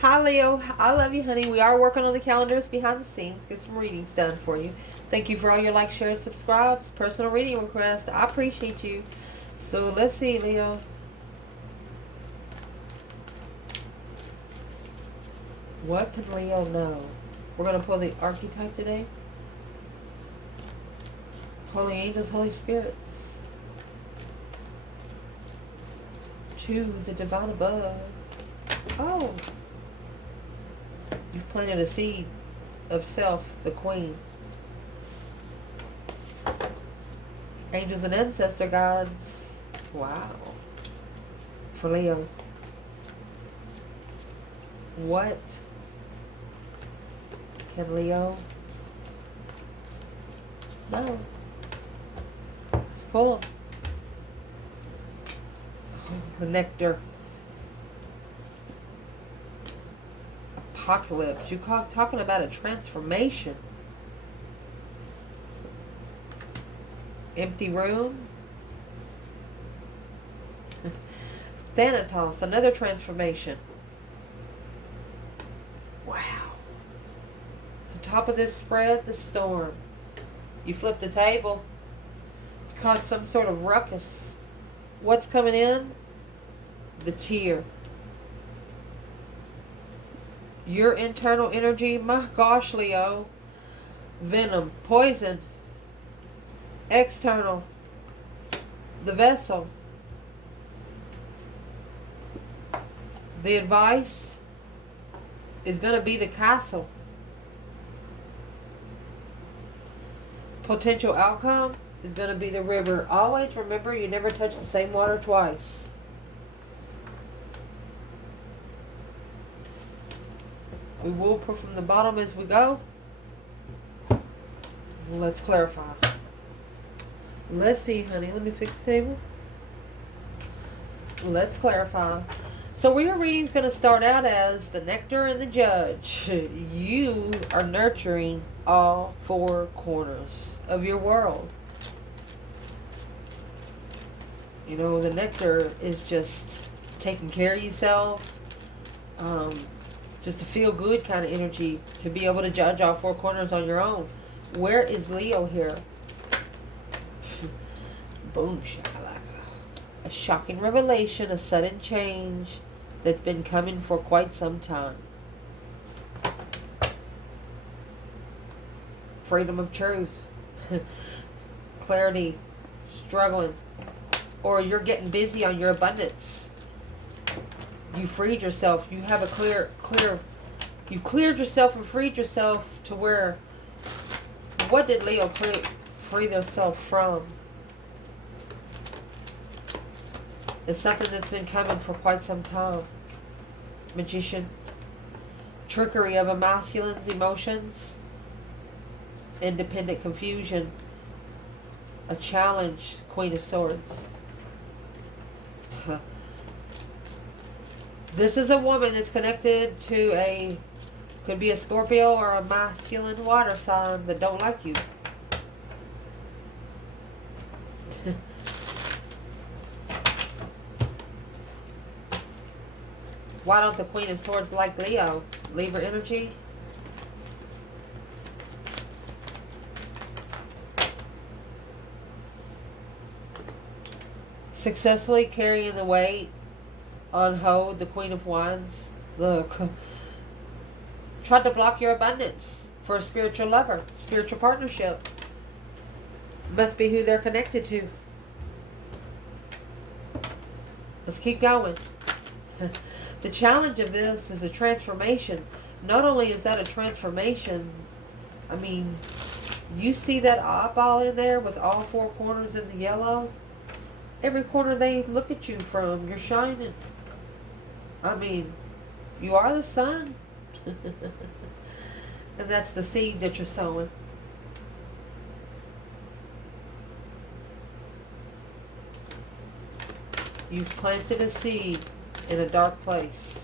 Hi, Leo. I love you, honey. We are working on the calendars behind the scenes. Get some readings done for you. Thank you for all your likes, shares, subscribes, personal reading requests. I appreciate you. So let's see, Leo. What can Leo know? We're going to pull the archetype today. Holy angels, Holy spirits. To the divine above. Oh. You've planted a seed of self, the queen. Angels and ancestor gods. Wow. For Leo. What can Leo know? Let's pull them. The nectar. Apocalypse. You're talking about a transformation. Empty room. Thanatos. Another transformation. Wow. The top of this spread, the storm. You flip the table. Cause some sort of ruckus. What's coming in? The tear. Your internal energy, my gosh, Leo. Venom, poison. External. The vessel. The advice is going to be the castle. Potential outcome is going to be the river. Always remember, you never touch the same water twice. We will pour from the bottom as we go. Let's clarify. Let's see, honey. Let me fix the table. Let's clarify. So your reading's going to start out as the nectar and the judge. You are nurturing all four corners of your world. You know, the nectar is just taking care of yourself. Just a feel good kind of energy to be able to judge all four corners on your own. Where is Leo here? Boom, shakalaka. A shocking revelation, a sudden change that's been coming for quite some time. Freedom of truth. Clarity. Struggling. Or you're getting busy on your abundance. You freed yourself. You have a you cleared yourself and freed yourself to where, what did Leo free themselves from? It's something that's been coming for quite some time. Magician. Trickery of a masculine's emotions. Independent confusion. A challenge. Queen of Swords. This is a woman that's connected to could be a Scorpio or a masculine water sign that don't like you. Why don't the Queen of Swords like Leo? Libra energy. Successfully carrying the weight on hold, the Queen of Wands. Look. Tried to block your abundance for a spiritual lover, spiritual partnership. Must be who they're connected to. Let's keep going. The challenge of this is a transformation. Not only is that a transformation, I mean, you see that eyeball in there with all four corners in the yellow? Every corner they look at you from, you're shining. I mean, you are the sun. And that's the seed that you're sowing. You've planted a seed in a dark place.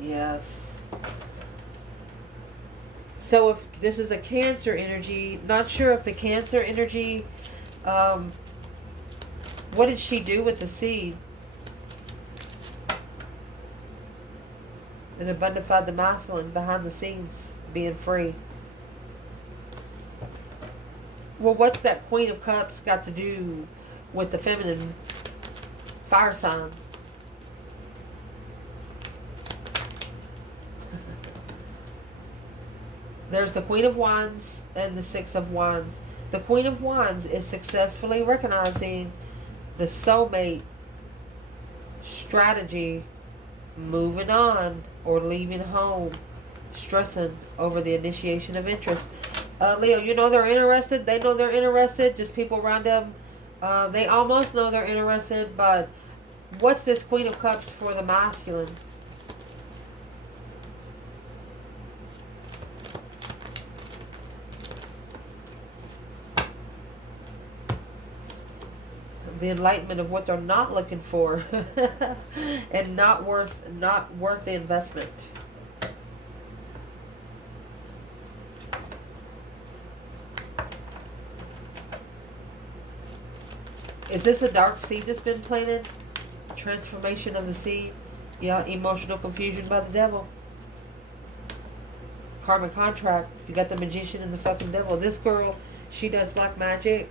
Yes. So if this is a Cancer energy, not sure if the Cancer energy, um, what did she do with the seed? It abundified the masculine behind the scenes, being free. Well, what's that Queen of Cups got to do with the feminine fire sign? There's the Queen of Wands and the Six of Wands. The Queen of Wands is successfully recognizing the soulmate strategy, moving on or leaving home, stressing over the initiation of interest. Leo, you know they're interested. They know they're interested. Just people around them, they almost know they're interested. But what's this Queen of Cups for the masculine? The enlightenment of what they're not looking for, and not worth the investment. Is this a dark seed that's been planted? Transformation of the seed. Yeah, emotional confusion by the devil. Karmic contract. You got the magician and the fucking devil. This girl, she does black magic.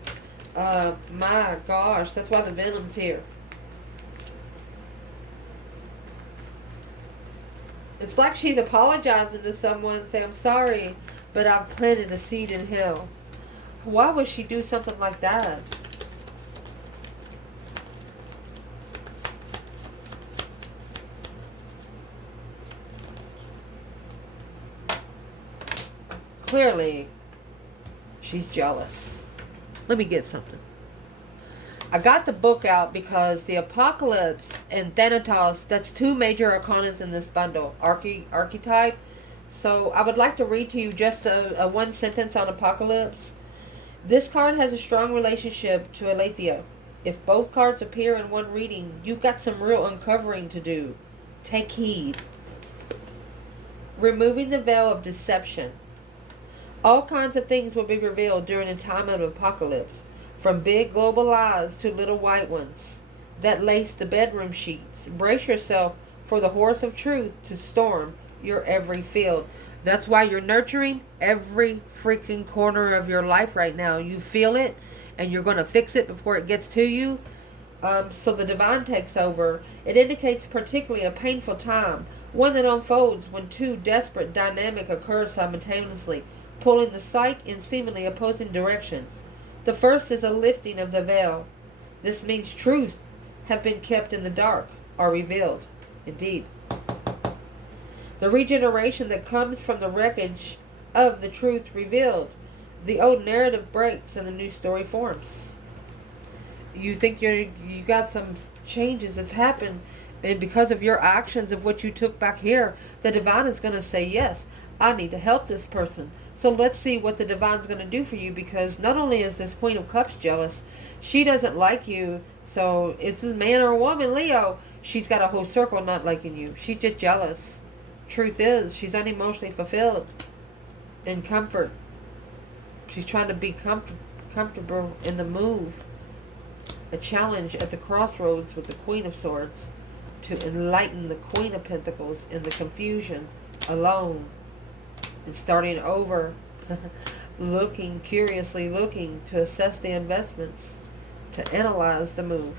My gosh, that's why the venom's here. It's like she's apologizing to someone, say, I'm sorry, but I've planted a seed in hell. Why would she do something like that? Clearly, she's jealous. Let me get something. I got the book out because the Apocalypse and Thanatos, that's two major arcanas in this bundle, archetype. So I would like to read to you just a one sentence on Apocalypse. This card has a strong relationship to Aletheia. If both cards appear in one reading, you've got some real uncovering to do. Take heed. Removing the veil of deception. All kinds of things will be revealed during a time of apocalypse, from big global lies to little white ones that lace the bedroom sheets. Brace yourself for the horse of truth to storm your every field. That's why you're nurturing every freaking corner of your life right now. You feel it, and you're going to fix it before it gets to you. So the divine takes over. It indicates particularly a painful time, one that unfolds when two desperate dynamic occurs simultaneously, pulling the psyche in seemingly opposing directions. The first is a lifting of the veil. This means truths have been kept in the dark, are revealed. Indeed. The regeneration that comes from the wreckage of the truth revealed. The old narrative breaks and the new story forms. You think you got some changes that's happened, and because of your actions of what you took back here, the divine is going to say, yes, I need to help this person. So let's see what the divine's going to do for you, because not only is this Queen of Cups jealous, she doesn't like you. So it's a man or a woman, Leo. She's got a whole circle not liking you. She's just jealous. Truth is, she's unemotionally fulfilled in comfort. She's trying to be comfortable in the move. A challenge at the crossroads with the Queen of Swords to enlighten the Queen of Pentacles in the confusion, alone, and starting over, curiously looking to assess the investments, to analyze the move.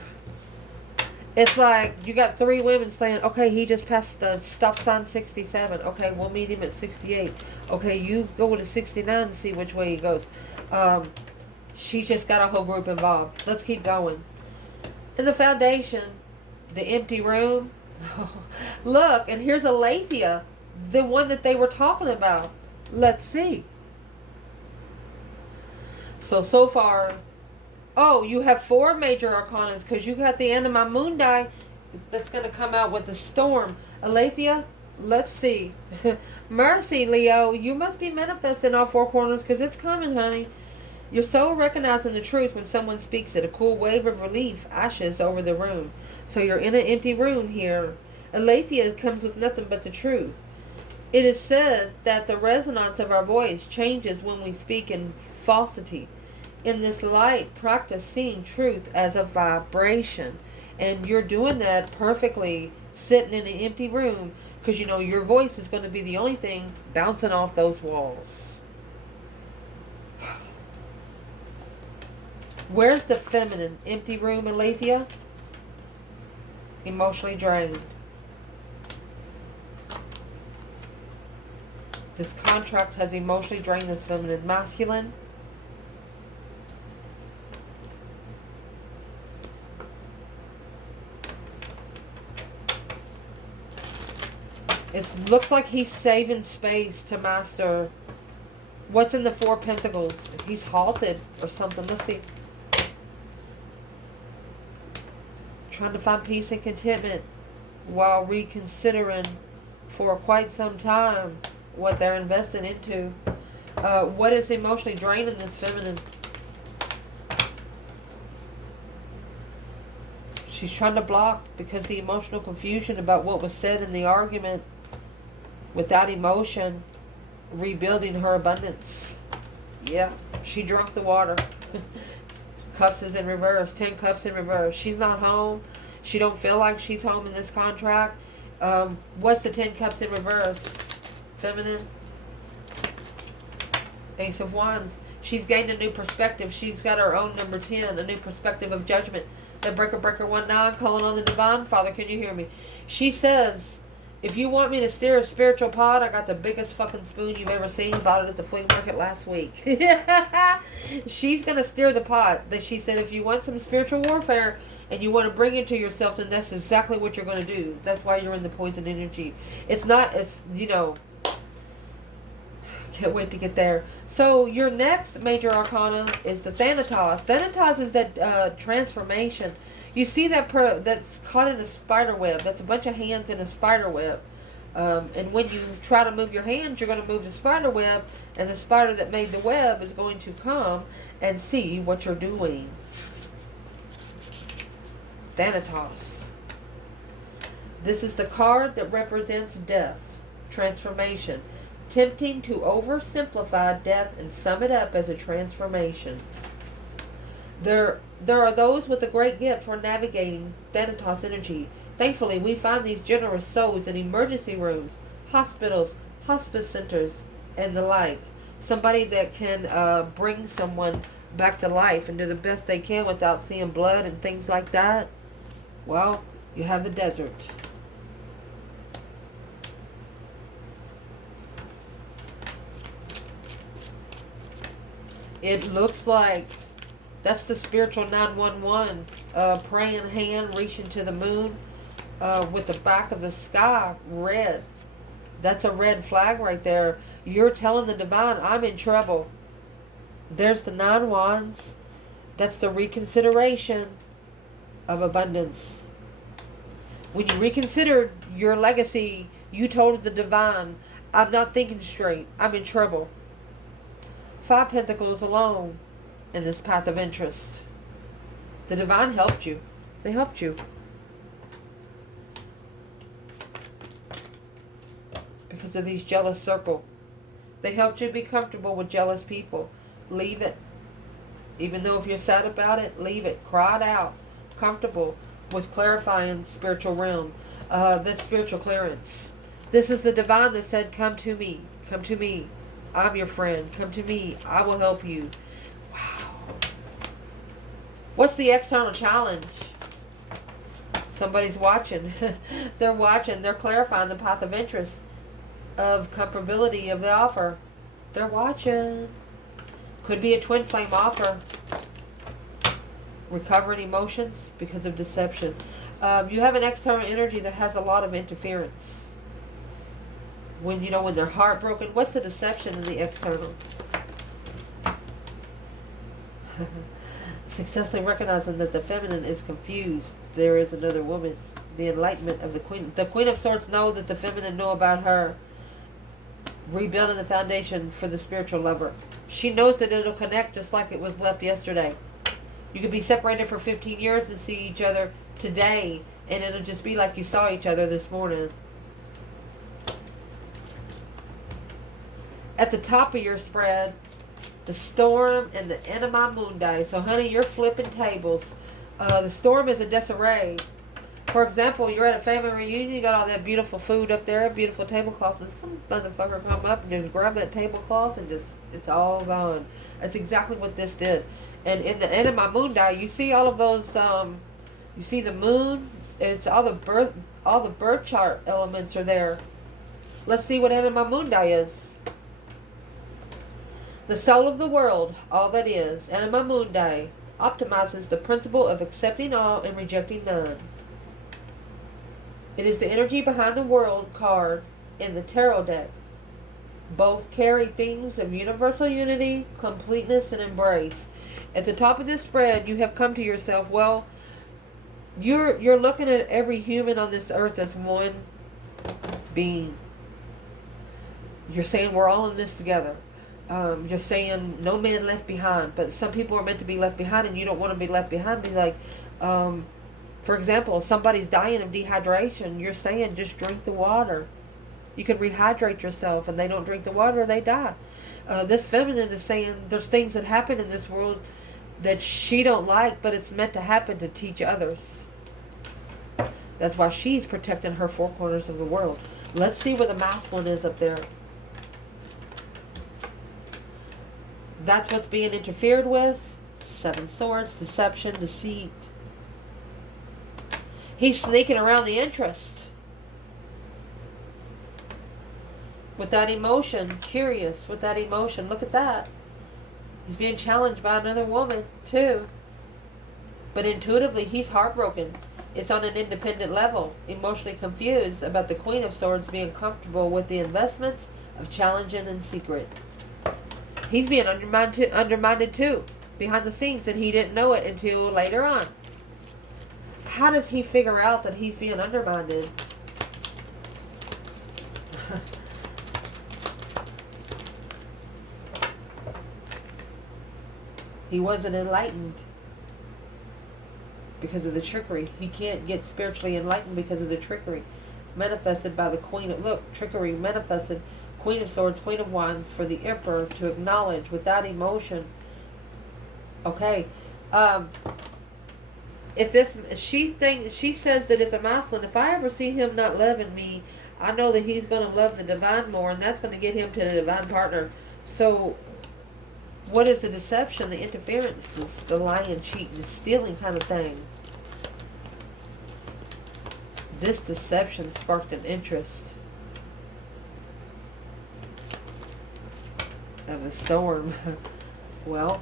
It's like you got three women saying, okay, he just passed the stop sign 67. Okay, we'll meet him at 68. Okay, you go to 69 and see which way he goes. She's just got a whole group involved. Let's keep going. In the foundation, the empty room. Look, and here's Aletheia, the one that they were talking about. Let's see. So far, oh, you have four major arcanas because you got the Anima Mundi that's going to come out with the storm. Aletheia, let's see. Mercy, Leo, you must be manifesting all four corners because it's coming, honey. Your soul recognizing the truth when someone speaks it. A cool wave of relief ashes over the room. So you're in an empty room here. Aletheia comes with nothing but the truth. It is said that the resonance of our voice changes when we speak in falsity. In this light, practice seeing truth as a vibration. And you're doing that perfectly sitting in an empty room, because you know your voice is going to be the only thing bouncing off those walls. Where's the feminine? Empty room, Alethea? Emotionally drained. This contract has emotionally drained this feminine. Masculine. It looks like he's saving space to master what's in the Four of Pentacles. He's halted or something. Let's see. Trying to find peace and contentment while reconsidering for quite some time what they're investing into. What is emotionally draining this feminine? She's trying to block because the emotional confusion about what was said in the argument. Without emotion, rebuilding her abundance. Yeah, she drunk the water. Cups is in reverse. 10 cups in reverse. She's not home. She don't feel like she's home in this contract. What's the 10 cups in reverse? Feminine. Ace of Wands. She's gained a new perspective. She's got her own number 10, a new perspective of judgment. The breaker 19, calling on the divine. Father, can you hear me? She says, if you want me to steer a spiritual pot, I got the biggest fucking spoon you've ever seen. Bought it at the flea market last week. She's going to steer the pot. She said, if you want some spiritual warfare and you want to bring it to yourself, then that's exactly what you're going to do. That's why you're in the poison energy. It's not, can't wait to get there. So your next major arcana is the Thanatos. Thanatos is that transformation. You see that that's caught in a spider web. That's a bunch of hands in a spider web. And when you try to move your hands, you're going to move the spider web, and the spider that made the web is going to come and see what you're doing. Thanatos. This is the card that represents death, transformation. Tempting to oversimplify death and sum it up as a transformation. There are those with a great gift for navigating Thanatos energy. Thankfully, we find these generous souls in emergency rooms, hospitals, hospice centers, and the like. Somebody that can bring someone back to life and do the best they can without seeing blood and things like that. Well, you have the desert. It looks like that's the spiritual 911 praying hand reaching to the moon with the back of the sky red. That's a red flag right there. You're telling the divine, I'm in trouble. There's the 9 wands. That's the reconsideration of abundance. When you reconsidered your legacy, you told the divine, I'm not thinking straight. I'm in trouble. 5 Pentacles alone in this path of interest. The divine helped you. They helped you. Because of these jealous circle. They helped you be comfortable with jealous people. Leave it. Even though if you're sad about it, leave it. Cry it out. Comfortable with clarifying spiritual realm. That's spiritual clearance. This is the divine that said, come to me. Come to me. I'm your friend. Come to me. I will help you. Wow. What's the external challenge? Somebody's watching. They're watching. They're clarifying the path of interest of comparability of the offer. They're watching. Could be a twin flame offer. Recovering emotions because of deception. You have an external energy that has a lot of interference. When they're heartbroken. What's the deception in the external? Successfully recognizing that the feminine is confused. There is another woman. The enlightenment of the queen. The Queen of Swords know that the feminine know about her. Rebuilding the foundation for the spiritual lover. She knows that it'll connect just like it was left yesterday. You could be separated for 15 years and see each other today, and it'll just be like you saw each other this morning. At the top of your spread, the storm and the Anima Mundi. So, honey, you're flipping tables. The storm is a disarray. For example, you're at a family reunion, you got all that beautiful food up there, beautiful tablecloth, and some motherfucker come up and just grab that tablecloth and just, it's all gone. That's exactly what this did. And in the Anima Mundi, you see all of those, you see the moon, it's all the birth chart elements are there. Let's see what Anima Mundi is. The soul of the world, all that is. Anima Mundi optimizes the principle of accepting all and rejecting none. It is the energy behind the world card in the tarot deck. Both carry themes of universal unity, completeness, and embrace. At the top of this spread, you have come to yourself, well, you're looking at every human on this earth as one being. You're saying we're all in this together. You're saying no man left behind, but some people are meant to be left behind and you don't want to be left behind. Be like, for example, somebody's dying of dehydration. You're saying just drink the water. You can rehydrate yourself, and they don't drink the water, they die. This feminine is saying there's things that happen in this world that she don't like, but it's meant to happen to teach others. That's why she's protecting her four corners of the world. Let's see where the masculine is up there. That's what's being interfered with. 7 swords, deception, deceit. He's sneaking around the interest. With that emotion, curious with that emotion. Look at that. He's being challenged by another woman, too. But intuitively, he's heartbroken. It's on an independent level. Emotionally confused about the Queen of Swords being comfortable with the investments of challenging in secret. He's being undermined too, behind the scenes, and he didn't know it until later on. How does he figure out that he's being undermined? He wasn't enlightened because of the trickery. He can't get spiritually enlightened because of the trickery manifested by the Queen of... Look, trickery manifested. Queen of Swords, Queen of Wands, for the Emperor to acknowledge without emotion. Okay. If this... She says that if the masculine, if I ever see him not loving me, I know that he's going to love the divine more, and that's going to get him to the divine partner. So... what is the deception, the interference, the lying, cheating, stealing kind of thing? This deception sparked an interest of the storm. Well,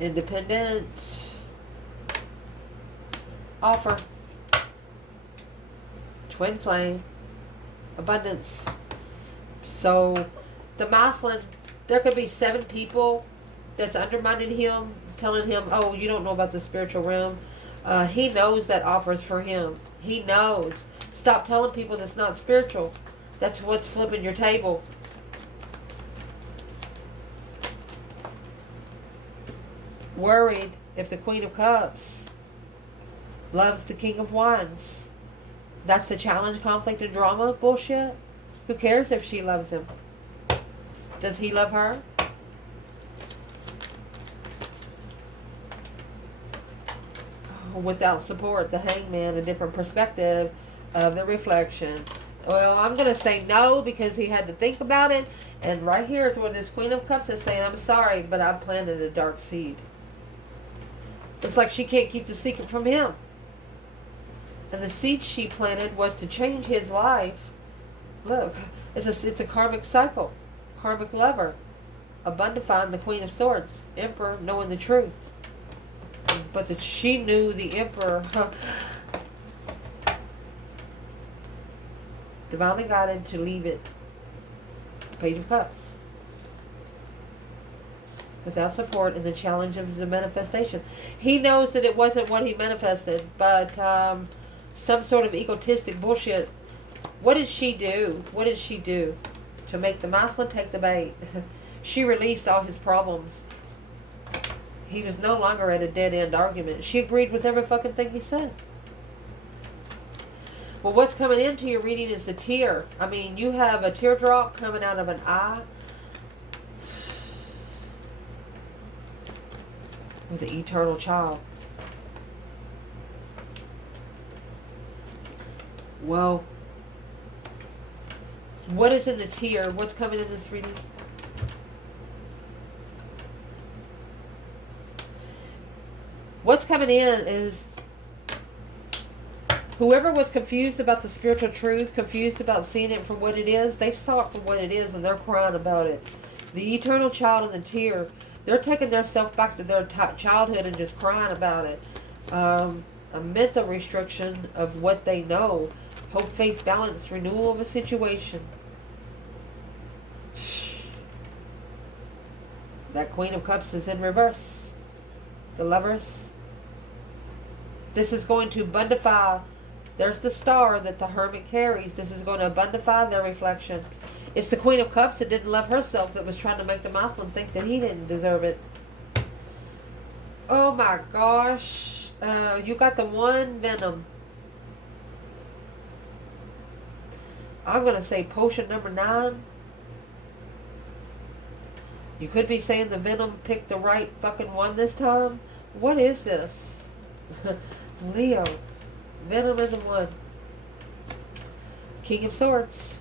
independent offer, twin flame, abundance. So the masculine, there could be 7 people that's undermining him, telling him, oh, you don't know about the spiritual realm. He knows that offers for him. He knows. Stop telling people that's not spiritual. That's what's flipping your table. Worried if the Queen of Cups loves the King of Wands. That's the challenge, conflict, and drama bullshit. Who cares if she loves him? Does he love her? Without support, the Hangman, a different perspective of the reflection. Well, I'm going to say no because he had to think about it. And right here is where this Queen of Cups is saying, I'm sorry, but I planted a dark seed. It's like she can't keep the secret from him. And the seed she planted was to change his life. Look, it's a karmic cycle. Karmic lover. Abundifying the Queen of Swords. Emperor knowing the truth. But that she knew the Emperor divinely guided to leave it. Page of Cups. Without support in the challenge of the manifestation. He knows that it wasn't what he manifested, but some sort of egotistic bullshit. What did she do? What did she do to make the masculine take the bait? She released all his problems. He was no longer at a dead-end argument. She agreed with every fucking thing he said. Well, what's coming into your reading is the tear. I mean, you have a teardrop coming out of an eye with the eternal child. Well, what is in the tear? What's coming in this reading? What's coming in is whoever was confused about the spiritual truth, confused about seeing it for what it is, they saw it for what it is and they're crying about it. The eternal child and the tear, they're taking their self back to their childhood and just crying about it. A mental restriction of what they know. Hope, faith, balance, renewal of a situation. That Queen of Cups is in reverse. The Lovers. This is going to abundify. There's the star that the Hermit carries. This is going to abundify their reflection. It's the Queen of Cups that didn't love herself that was trying to make the Muslim think that he didn't deserve it. Oh my gosh. You got the one Venom. I'm going to say potion number 9. You could be saying the Venom picked the right fucking one this time. What is this? Leo. Venom in the 1. King of Swords.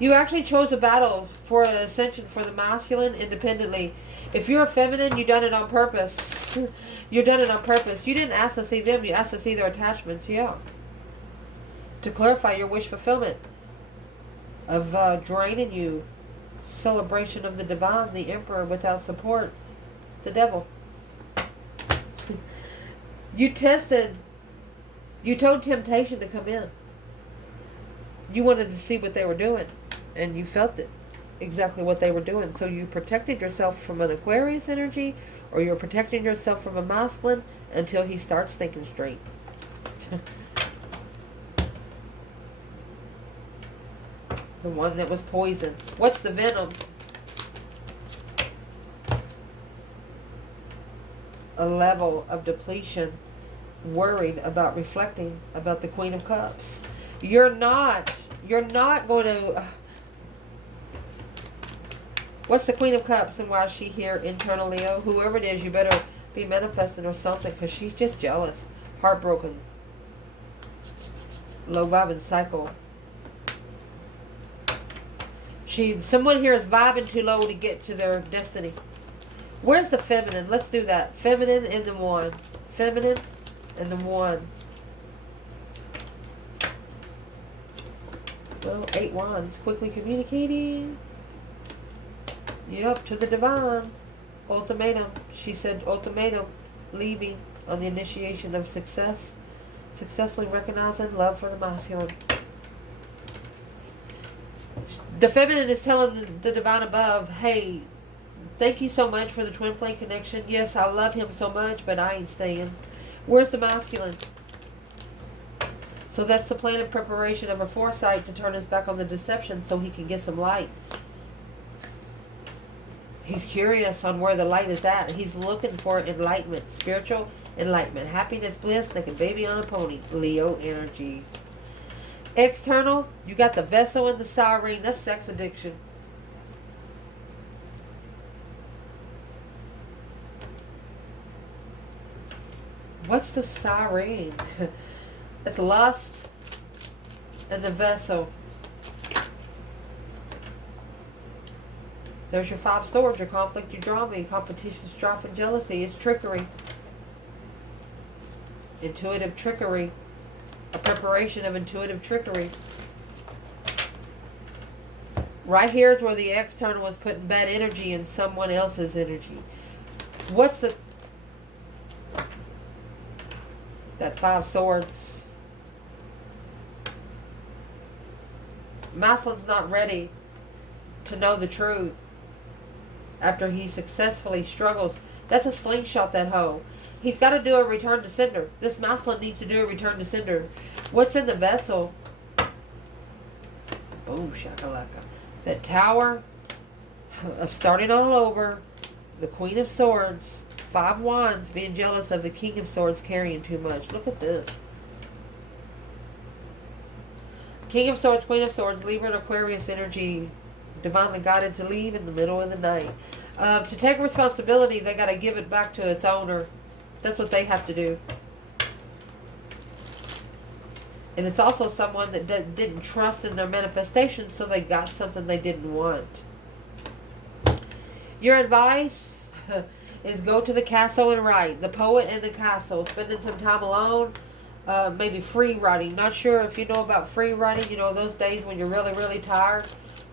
You actually chose a battle for an ascension for the masculine independently. If you're a feminine, you done it on purpose. You done it on purpose. You didn't ask to see them. You asked to see their attachments. Yeah. To clarify your wish fulfillment of draining you. Celebration of the divine, the emperor without support. The devil. You tested. You told temptation to come in. You wanted to see what they were doing. And you felt it. Exactly what they were doing. So you protected yourself from an Aquarius energy, or you're protecting yourself from a masculine until he starts thinking straight. The one that was poisoned. What's the venom? A level of depletion. Worried about reflecting about the Queen of Cups. You're not going to... What's the Queen of Cups and why is she here, internal Leo? Whoever it is, you better be manifesting or something because she's just jealous. Heartbroken. Low vibing cycle. Someone here is vibing too low to get to their destiny. Where's the feminine? Let's do that. Feminine in the 1. Feminine in the 1. Well, 8 wands. Quickly communicating. Yep, to the divine. Ultimatum. She said ultimatum. Leaving on the initiation of success. Successfully recognizing love for the masculine. The feminine is telling the divine above, hey, thank you so much for the twin flame connection. Yes, I love him so much, but I ain't staying. Where's the masculine? So that's the plan of preparation of a foresight to turn us back on the deception so he can get some light. He's curious on where the light is at. He's looking for enlightenment, spiritual enlightenment, happiness, bliss, like a baby on a pony. Leo energy. External, you got the vessel and the siren. That's sex addiction. What's the siren? It's lust and the vessel. There's your 5 swords, your conflict, your drama, your competition, strife, and jealousy. It's trickery. Intuitive trickery. A preparation of intuitive trickery. Right here is where the external was putting bad energy in someone else's energy. What's the... That 5 swords. Masculine's not ready to know the truth after he successfully struggles. That's a slingshot, that hoe. He's got to do a return to sender. This masculine needs to do a return to sender. What's in the vessel? Boom, shakalaka. That tower of starting all over. The Queen of Swords. 5 Wands being jealous of the King of Swords carrying too much. Look at this. King of Swords, Queen of Swords, Libra and Aquarius energy, divinely guided to leave in the middle of the night. To take responsibility, they got to give it back to its owner. That's what they have to do. And it's also someone that didn't trust in their manifestations, so they got something they didn't want. Your advice is go to the castle and write. The poet in the castle, spending some time alone, maybe free writing. Not sure if you know about free writing. You know, those days when you're really, really tired.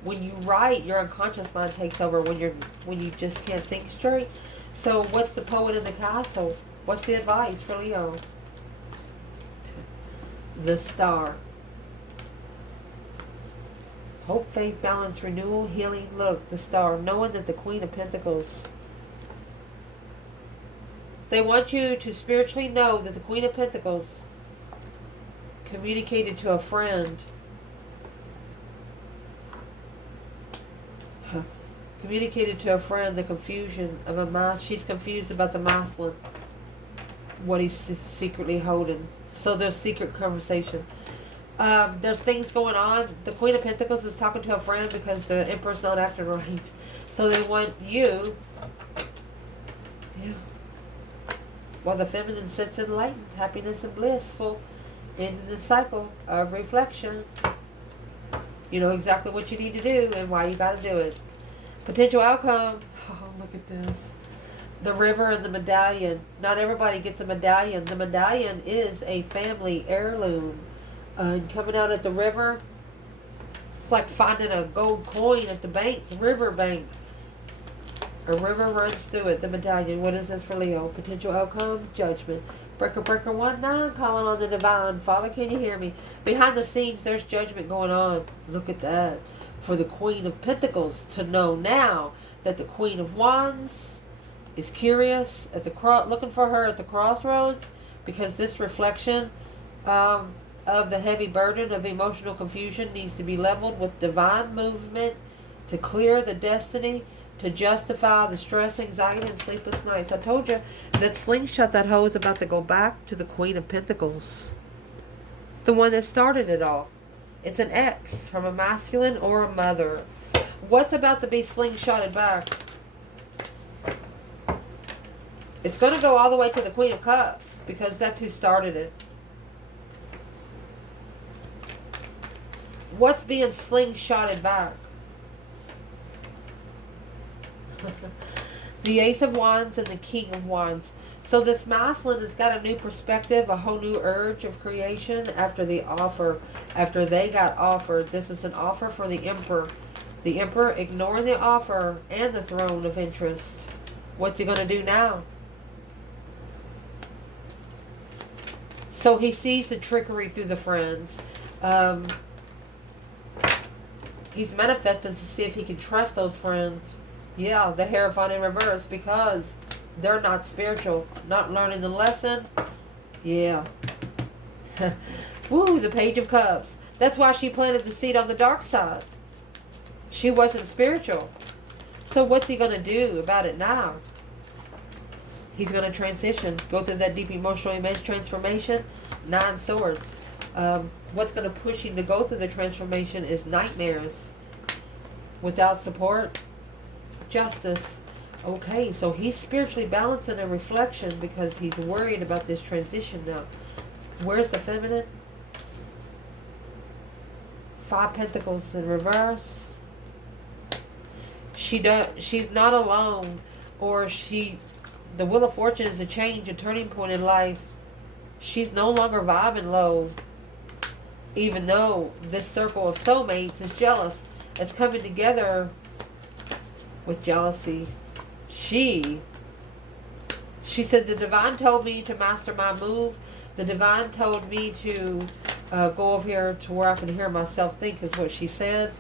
When you write, your unconscious mind takes over when you just can't think straight. So what's the poet in the castle? What's the advice for Leo? The Star. Hope, faith, balance, renewal, healing. Look, the Star. Knowing that the Queen of Pentacles. They want you to spiritually know that the Queen of Pentacles communicated to a friend. Communicated to a friend the confusion of a mask. She's confused about the masculine. What he's secretly holding. So there's secret conversation. There's things going on. The Queen of Pentacles is talking to a friend because the Emperor's not acting right. So they want you. Yeah. While the feminine sits enlightened, happiness and blissful, ending the cycle of reflection. You know exactly what you need to do and why you got to do it. Potential outcome. Oh, look at this. The river and the medallion. Not everybody gets a medallion. The medallion is a family heirloom. And coming out at the river, it's like finding a gold coin at the bank, the river bank. A river runs through it, the medallion. What is this for Leo? Potential outcome, judgment. Breaker, breaker, 1-9, calling on the divine. Father, can you hear me? Behind the scenes, there's judgment going on. Look at that. For the Queen of Pentacles to know now that the Queen of Wands is curious at the looking for her at the crossroads, because this reflection of the heavy burden of emotional confusion needs to be leveled with divine movement to clear the destiny, to justify the stress, anxiety, and sleepless nights. I told you that slingshot, that hoe, is about to go back to the Queen of Pentacles, the one that started it all. It's an ex from a masculine or a mother. What's about to be slingshotted back? It's going to go all the way to the Queen of Cups, because that's who started it. What's being slingshotted back? The Ace of Wands and the King of Wands. So this masculine has got a new perspective, a whole new urge of creation after the offer. After they got offered. This is an offer for the Emperor. The Emperor ignoring the offer and the throne of interest. What's he going to do now? So he sees the trickery through the friends. He's manifesting to see if he can trust those friends. Yeah, the Hierophant in reverse, because they're not spiritual, not learning the lesson. Yeah. Woo, the Page of Cups. That's why she planted the seed on the dark side. She wasn't spiritual. So what's he going to do about it now? He's going to transition, go through that deep emotional image transformation. 9 Swords. What's going to push him to go through the transformation is nightmares. Without support, justice. Okay, so he's spiritually balancing a reflection because he's worried about this transition now. Where's the feminine? 5 Pentacles in reverse. She's not alone, or the Wheel of Fortune is a change, a turning point in life. She's no longer vibing low, even though this circle of soulmates is jealous. It's coming together with jealousy. She said, the divine told me to master my move. The divine told me to go over here to where I can hear myself think, is what she said.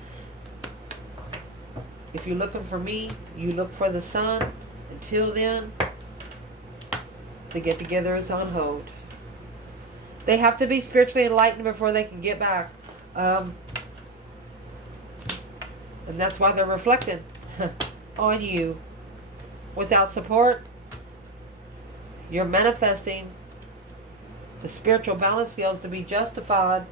If you're looking for me, you look for the sun. Until then, the get together is on hold. They have to be spiritually enlightened before they can get back. And that's why they're reflecting on you. Without support, You're manifesting the spiritual balance scales to be justified.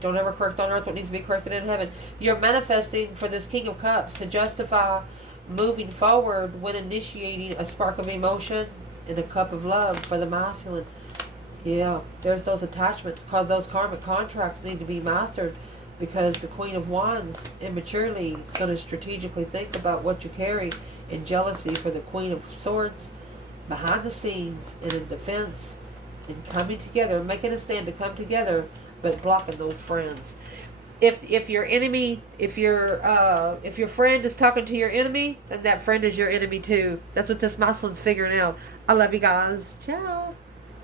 Don't ever correct on earth what needs to be corrected in heaven. You're manifesting for this King of Cups to justify moving forward when initiating a spark of emotion and a cup of love for the masculine. Yeah, there's those attachments. Those karmic contracts need to be mastered, because the Queen of Wands immaturely is going to strategically think about what you carry in jealousy for the Queen of Swords behind the scenes and in defense and coming together, making a stand to come together, but blocking those friends. If your enemy, if your friend is talking to your enemy, then that friend is your enemy too. That's what this masculine's figuring out. I love you guys. Ciao.